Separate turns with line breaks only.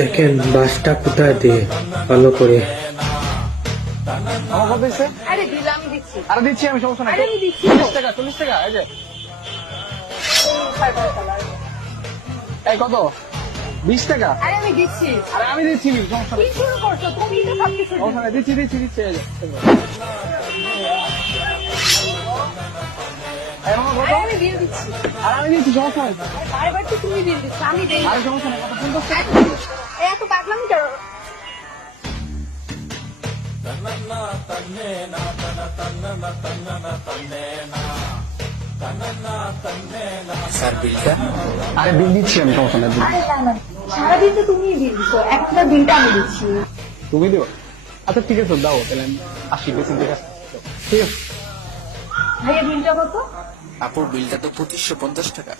দেখেন বাসটা কোথায় দিয়ে ভালো করে।
আমার
আরে বিল আমি দিচ্ছি।
আরে দিচ্ছি আমি সমস্যা নাই। চল্লিশ টাকা চল্লিশ টাকা এই যে। এই কত? বিশ টাকা?
আরে আমি দিচ্ছি।
আরে আমি সমস্যা নেই। দিচ্ছি দিচ্ছি দিচ্ছি
বিল দিচ্ছি।
আর আমি দিচ্ছি সমস্যা নেই
বারবার তো তুমি বিল দিচ্ছ আমি দেই।
আরে সমস্যা নেই কত পঞ্চাশ টাকা
এত পাগলামি করো।
স্যার বিলটা?
আরে বিল দিচ্ছি আমি সমস্যা নেই
আরে না না সারাদিন তো তুমিই বিল দিচ্ছ একটা বিলটা আমি দিচ্ছি।
তুমি দিও আচ্ছা ঠিক আছে দাও তাহলে আমি আসি বেশি ঠিক আছে। ঠিক আছে।
ভাইয়া বিলটা কত?
আপুর বিলটা তো পঁচিশশো পঞ্চাশ টাকা।